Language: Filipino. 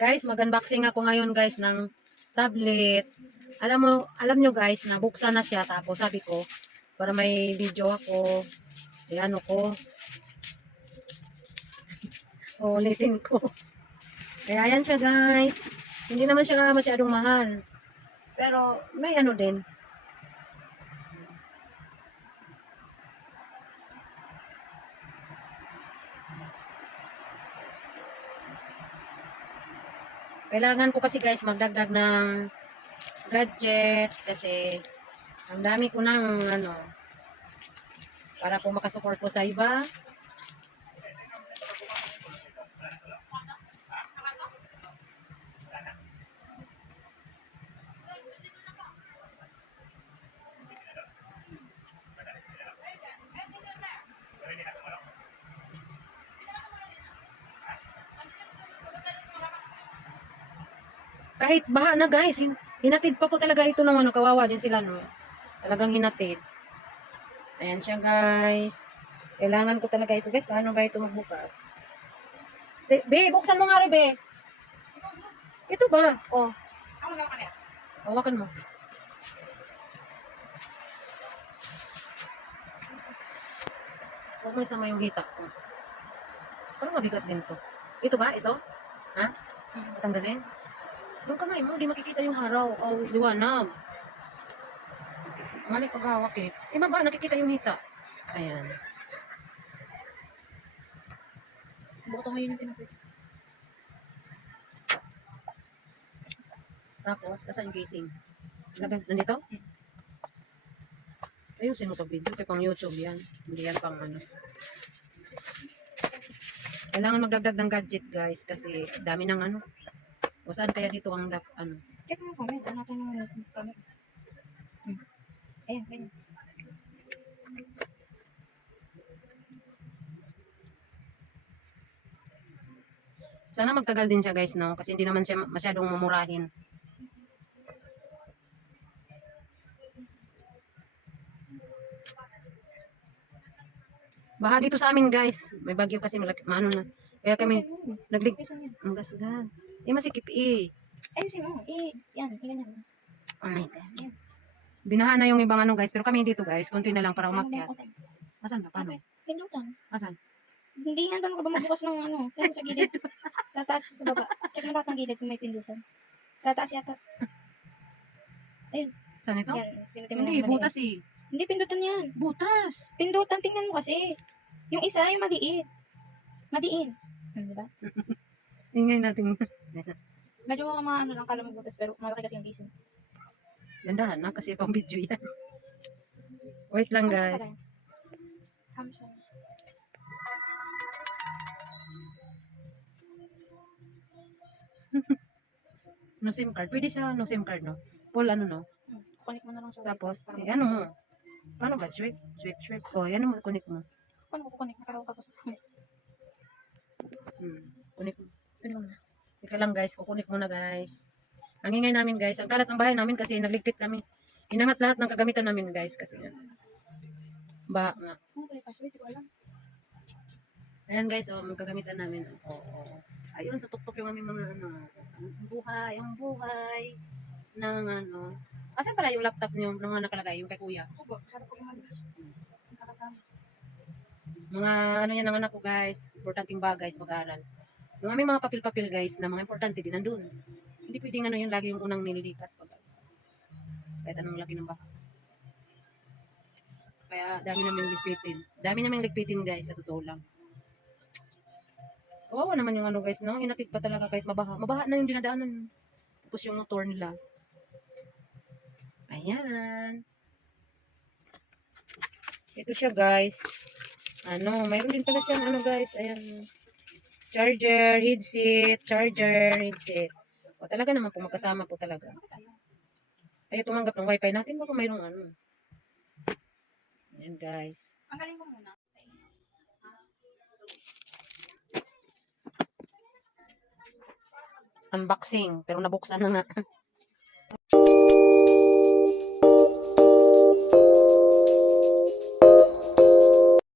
Guys, mag-unboxing ako ngayon guys ng tablet. Alam nyo guys, nabuksan na siya. Tapos sabi ko, para may video ako, ano ko, ulitin ko. Kaya yan siya guys. Hindi naman siya masyadong mahal. Pero may ano din. Kailangan ko kasi guys magdagdag ng gadget kasi ang dami ko ng ano para po makasupport ko sa iba. Kahit baha na guys, hinatid pa po talaga ito ng ano, kawawa din sila no. Talagang hinatid. Ayan siya guys. Kailangan ko talaga ito guys. Paano ba ito magbukas? Be, buksan mo nga rin be. Ito ba? Oh. Hawakan mo. Huwag mo isama yung hita ko. Parang mabigat din to. Ito ba? Ito? Ha? Tanggalin? Yung kamay mo, di makikita yung araw o liwanag. Mali paghawak eh. Baba, nakikita yung hita. Ayan. Buto ngayon yung pinapit. Tapos, saan yung casing? Nandito? Ayusin mo pag video. Kaya pang YouTube yan. Hindi yan pang ano. Kailangan magdagdag ng gadget guys. Kasi dami ng ano. O saan kaya dito ang ano? Check mo comment. Ano natin yung comment? Ayan, ganyan. Sana magtagal din siya guys no. Kasi hindi naman siya masyadong mamurahin. Baha dito sa amin guys. May bagyo kasi maano na. Kaya kami ang gasgan. Masikip eh. Ayusin mo. Yan, ganyan. Oh my God. Binaha na yung ibang ano guys. Pero kami dito guys. Konti na lang para umakyat. Asan na? Paano? Pindutan. Asan? Hindi nga ka ba magbukas ng ano. Kaya sa gilid. Sa taas, sa baba. Check mo lahat ng gilid kung may pindutan. Sa taas yata. Ayun. Saan ito? Yan, pindutin mo Hindi, na butas eh. Hindi, pindutan yan. Butas. Pindutan, tingnan mo kasi. Yung isa, yung maliit. Maliit. Diba? Tingnan natin. Medyo mga ano lang, kala mo butas, pero malaki kasi yung gising. Gandahan na kasi pang video yan. Wait lang guys. No SIM card. Pwede siya no SIM card no. Full ano no. Connect mo na lang siya. Tapos, ano mo. Paano ba? Swipe. Oh, yan mo. Connect mo. Paano ko connect? Nakaraw ka pa sa Connect mo. Teka lang guys. Kukunik muna guys. Ang ingay namin guys. Ang kalat ng bahay namin kasi nagligpit kami. Inangat lahat ng kagamitan namin guys. Kasi ba nga. Ayan guys. Oh, ang kagamitan namin. Ayun, sa tuktok yung aming mga ano. Ang buhay ng ano. Kasi pala yung laptop niyo nung nakalagay, yung kay kuya. Mga ano yan ng anak ko guys. Importanteng bagay sa pag-aaral. Yung aming mga papel-papel guys na mga importante din nandun. Hindi pwedeng ano yung lagi yung unang nililikas. Kahit anong laki ng baka. Kaya dami naming ligpitin. Dami naming ligpitin guys, sa totoo lang. Kawawa naman yung ano guys, no? Inatid pa talaga kahit mabaha. Mabaha na yung dinadaanan. Tapos yung motor nila. Ayan. Ito siya guys. Ano, mayroon din pala siyang ano guys. Ayan. Charger, headset. O talaga naman po, magkasama po talaga. Kaya tumanggap ng wifi natin. Baka mayroong ano. Ayan guys. Panggalin mo muna. Unboxing. Pero nabuksan na nga.